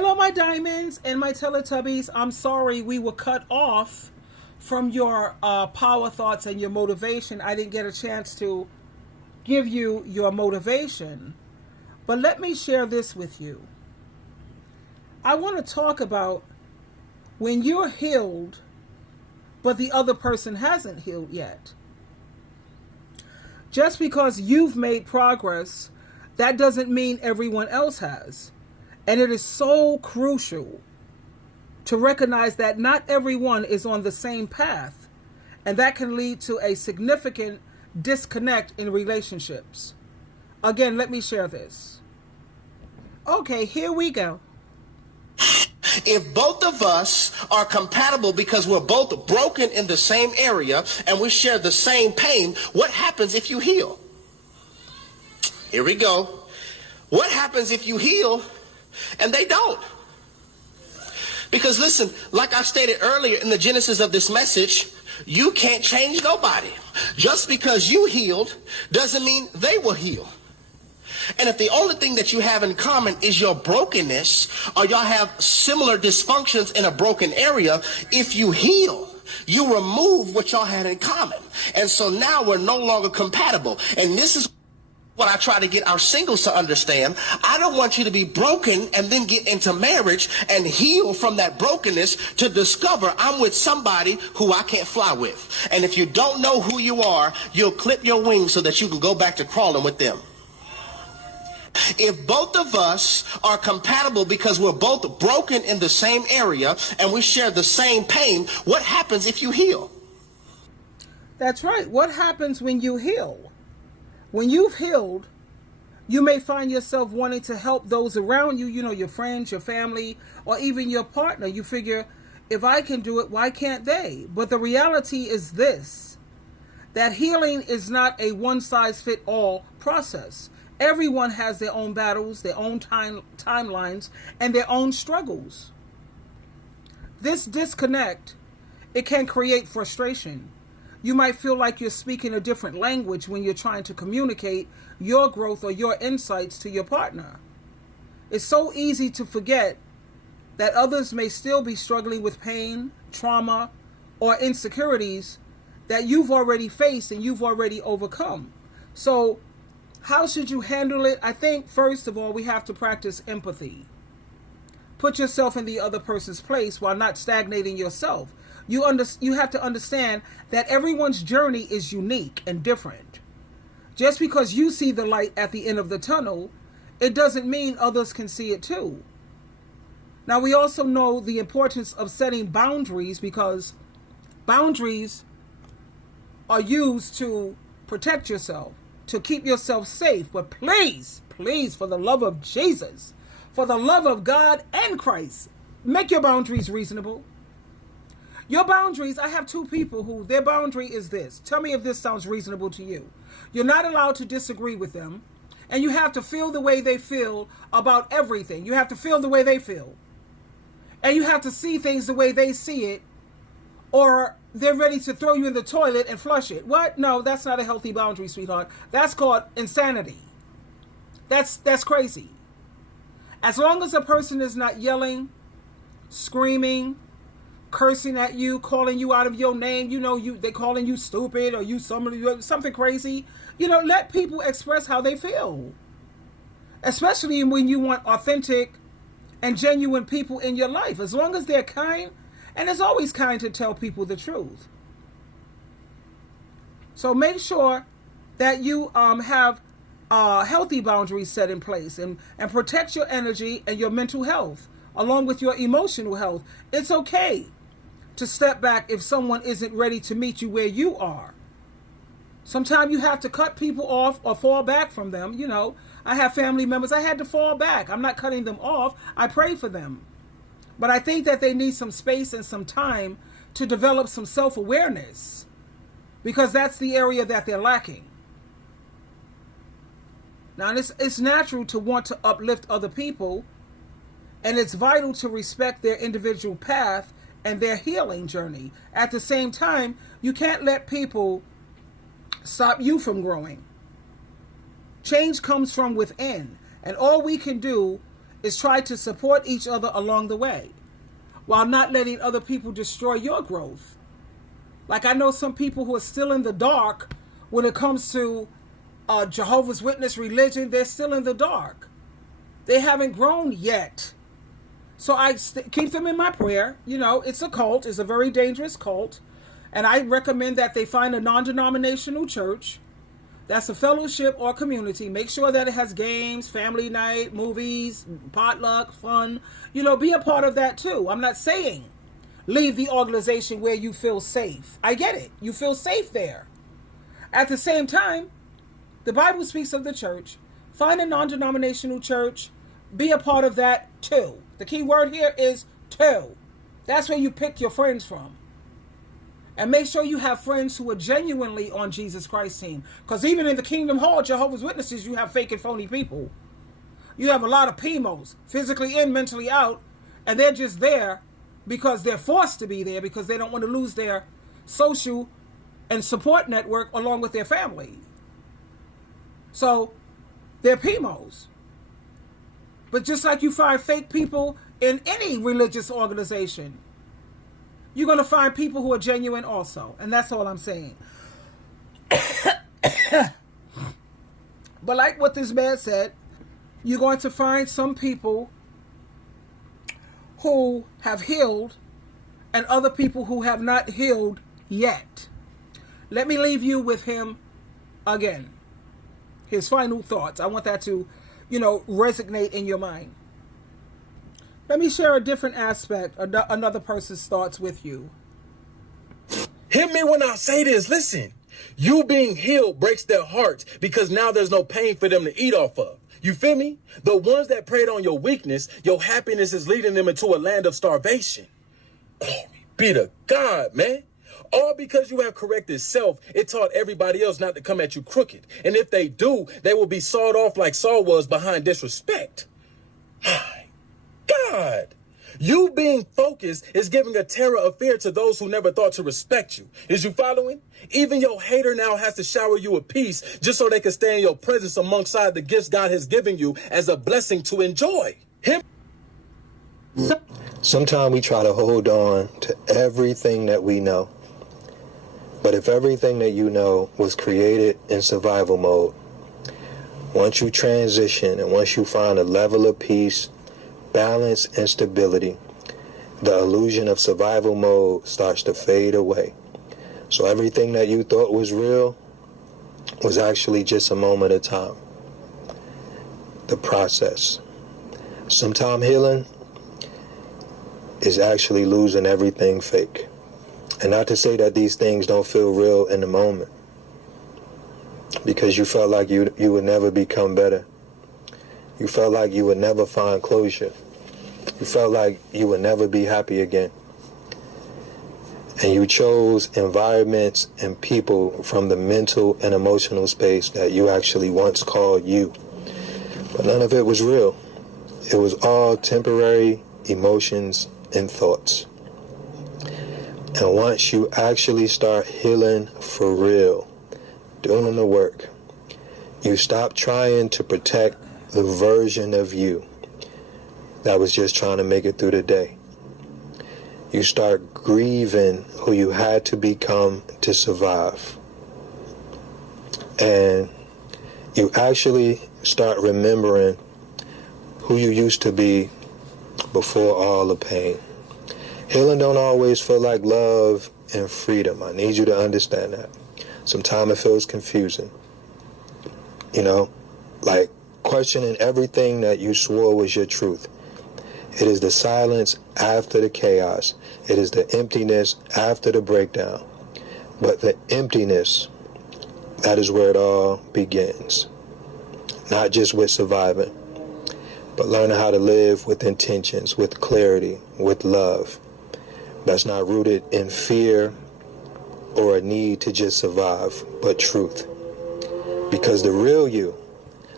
Hello, my diamonds and my Teletubbies. I'm sorry we were cut off from your power thoughts and your motivation. I didn't get a chance to give you your motivation. But let me share this with you. I want to talk about when you're healed, but the other person hasn't healed yet. Just because you've made progress, that doesn't mean everyone else has. And it is so crucial to recognize that not everyone is on the same path. And that can lead to a significant disconnect in relationships. Again, let me share this. Okay, here we go. If both of us are compatible because we're both broken in the same area and we share the same pain, what happens if you heal? Here we go. What happens if you heal and they don't? Because listen, like I stated earlier in the genesis of this message, you can't change nobody. Just because you healed doesn't mean they will heal. And if the only thing that you have in common is your brokenness, or y'all have similar dysfunctions in a broken area, if you heal, you remove what y'all had in common. And so now we're no longer compatible. And this is what I try to get our singles to understand. I don't want you to be broken and then get into marriage and heal from that brokenness to discover I'm with somebody who I can't fly with. And if you don't know who you are, you'll clip your wings so that you can go back to crawling with them. If both of us are compatible because we're both broken in the same area and we share the same pain, what happens if you heal? That's right. What happens when you heal? When you've healed, you may find yourself wanting to help those around you, your friends, your family, or even your partner. You figure, if I can do it, why can't they? But the reality is this, that healing is not a one-size-fits-all process. Everyone has their own battles, their own timelines, and their own struggles. This disconnect, it can create frustration. You might feel like you're speaking a different language when you're trying to communicate your growth or your insights to your partner. It's so easy to forget that others may still be struggling with pain, trauma, or insecurities that you've already faced and you've already overcome. So how should you handle it? I think, first of all, we have to practice empathy. Put yourself in the other person's place while not stagnating yourself. You have to understand that everyone's journey is unique and different. Just because you see the light at the end of the tunnel, it doesn't mean others can see it too. Now, we also know the importance of setting boundaries, because boundaries are used to protect yourself, to keep yourself safe. But please, for the love of Jesus, for the love of God and Christ, make your boundaries reasonable. Your boundaries, I have two people who their boundary is this. Tell me if this sounds reasonable to you. You're not allowed to disagree with them, and you have to feel the way they feel about everything. You have to feel the way they feel. And you have to see things the way they see it, or they're ready to throw you in the toilet and flush it. What? No, that's not a healthy boundary, sweetheart. That's called insanity. That's crazy. As long as a person is not yelling, screaming, cursing at you, calling you out of your name, they're calling you stupid or you something crazy. Let people express how they feel. Especially when you want authentic and genuine people in your life. As long as they're kind, and it's always kind to tell people the truth. So make sure that you have healthy boundaries set in place and protect your energy and your mental health along with your emotional health. It's okay to step back if someone isn't ready to meet you where you are. Sometimes you have to cut people off or fall back from them. I have family members, I had to fall back. I'm not cutting them off. I pray for them. But I think that they need some space and some time to develop some self-awareness, because that's the area that they're lacking. Now, it's natural to want to uplift other people, and it's vital to respect their individual path and their healing journey. At the same time, you can't let people stop you from growing. Change comes from within, and all we can do is try to support each other along the way while not letting other people destroy your growth. Like, I know some people who are still in the dark when it comes to Jehovah's Witness religion. They're still in the dark. They haven't grown yet. So I keep them in my prayer. You know, it's a cult. It's a very dangerous cult. And I recommend that they find a non-denominational church that's a fellowship or community. Make sure that it has games, family night, movies, potluck, fun. You know, be a part of that too. I'm not saying leave the organization where you feel safe. I get it. You feel safe there. At the same time, the Bible speaks of the church. Find a non-denominational church. Be a part of that too. The key word here is too. That's where you pick your friends from. And make sure you have friends who are genuinely on Jesus Christ's team. Because even in the Kingdom Hall, Jehovah's Witnesses, you have fake and phony people. You have a lot of PMOs, physically in, mentally out, and they're just there because they're forced to be there because they don't want to lose their social and support network along with their family. So they're PMOs. But just like you find fake people in any religious organization, you're going to find people who are genuine also. And that's all I'm saying. But like what this man said, you're going to find some people who have healed and other people who have not healed yet. Let me leave you with him again. His final thoughts. I want that to, resonate in your mind. Let me share a different aspect, another person's thoughts with you. Hear me when I say this. Listen, you being healed breaks their hearts because now there's no pain for them to eat off of. You feel me? The ones that preyed on your weakness, your happiness is leading them into a land of starvation. Glory be to God, man. All because you have corrected self, it taught everybody else not to come at you crooked. And if they do, they will be sawed off like Saul was behind disrespect. God, you being focused is giving a terror of fear to those who never thought to respect you. Is you following? Even your hater now has to shower you with peace just so they can stay in your presence alongside the gifts God has given you as a blessing to enjoy. Sometimes we try to hold on to everything that we know. But if everything that you know was created in survival mode, once you transition and once you find a level of peace, balance, and stability, the illusion of survival mode starts to fade away. So everything that you thought was real was actually just a moment of time. The process. Sometimes healing is actually losing everything fake. And not to say that these things don't feel real in the moment, because you felt like you would never become better. You felt like you would never find closure. You felt like you would never be happy again. And you chose environments and people from the mental and emotional space that you actually once called you. But none of it was real. It was all temporary emotions and thoughts. And once you actually start healing for real, doing the work, you stop trying to protect the version of you that was just trying to make it through the day. You start grieving who you had to become to survive. And you actually start remembering who you used to be before all the pain. Healing don't always feel like love and freedom. I need you to understand that. Sometimes it feels confusing. Like questioning everything that you swore was your truth. It is the silence after the chaos. It is the emptiness after the breakdown. But the emptiness, that is where it all begins. Not just with surviving, but learning how to live with intentions, with clarity, with love. That's not rooted in fear or a need to just survive, but truth. Because the real you,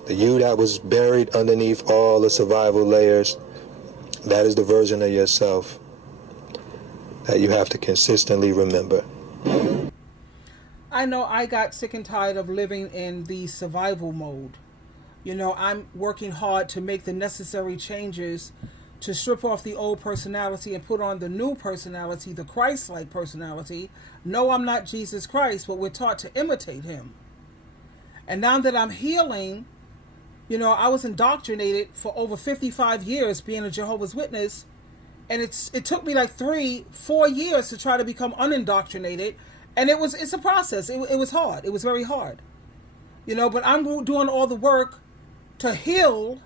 the you that was buried underneath all the survival layers, that is the version of yourself that you have to consistently remember. I know I got sick and tired of living in the survival mode. You know, I'm working hard to make the necessary changes to strip off the old personality and put on the new personality, the Christ-like personality. No, I'm not Jesus Christ, but we're taught to imitate him. And now that I'm healing, you know, I was indoctrinated for over 55 years being a Jehovah's Witness. And it took me like 3-4 years to try to become unindoctrinated. And it's a process. It was hard. It was very hard. You know, but I'm doing all the work to heal.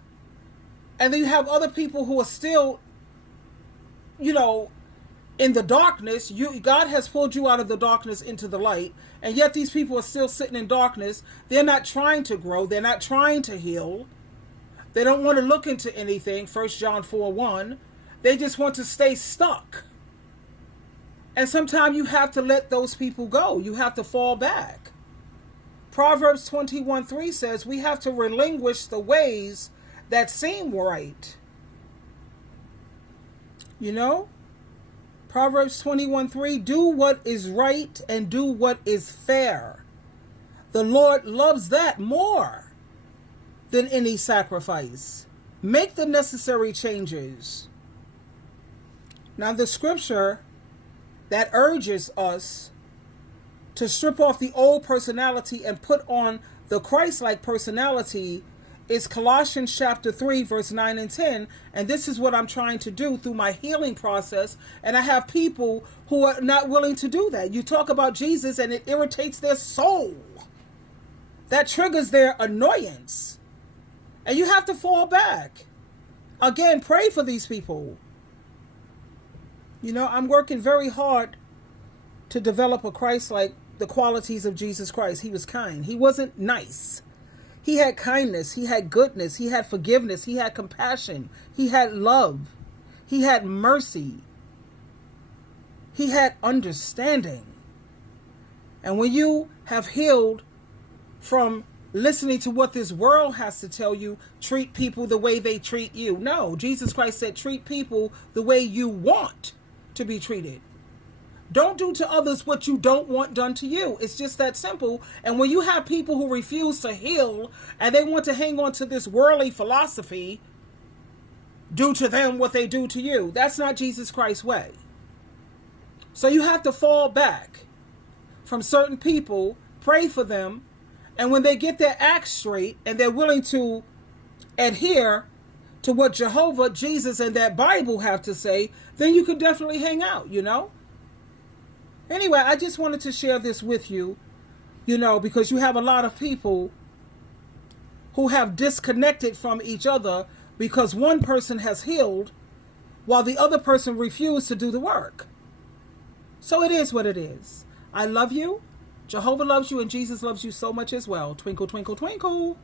And then you have other people who are still, you know, in the darkness. God has pulled you out of the darkness into the light. And yet these people are still sitting in darkness. They're not trying to grow. They're not trying to heal. They don't want to look into anything. 1 John 4:1. They just want to stay stuck. And sometimes you have to let those people go. You have to fall back. Proverbs 21:3 says we have to relinquish the ways that seem right. You know? Proverbs 21:3, do what is right and do what is fair. The Lord loves that more than any sacrifice. Make the necessary changes. Now the scripture that urges us to strip off the old personality and put on the Christ-like personality is Colossians chapter 3, verse 9 and 10. And this is what I'm trying to do through my healing process. And I have people who are not willing to do that. You talk about Jesus and it irritates their soul. That triggers their annoyance. And you have to fall back. Again, pray for these people. You know, I'm working very hard to develop a Christ-like, the qualities of Jesus Christ. He was kind. He wasn't nice. He had kindness. He had goodness. He had forgiveness. He had compassion. He had love. He had mercy. He had understanding. And when you have healed from listening to what this world has to tell you, treat people the way they treat you. No, Jesus Christ said treat people the way you want to be treated. Don't do to others what you don't want done to you. It's just that simple. And when you have people who refuse to heal and they want to hang on to this worldly philosophy, do to them what they do to you, that's not Jesus Christ's way. So you have to fall back from certain people, pray for them, and when they get their act straight and they're willing to adhere to what Jehovah, Jesus, and that Bible have to say, then you could definitely hang out, you know? Anyway, I just wanted to share this with you, you know, because you have a lot of people who have disconnected from each other because one person has healed while the other person refused to do the work. So it is what it is. I love you. Jehovah loves you and Jesus loves you so much as well. Twinkle, twinkle, twinkle.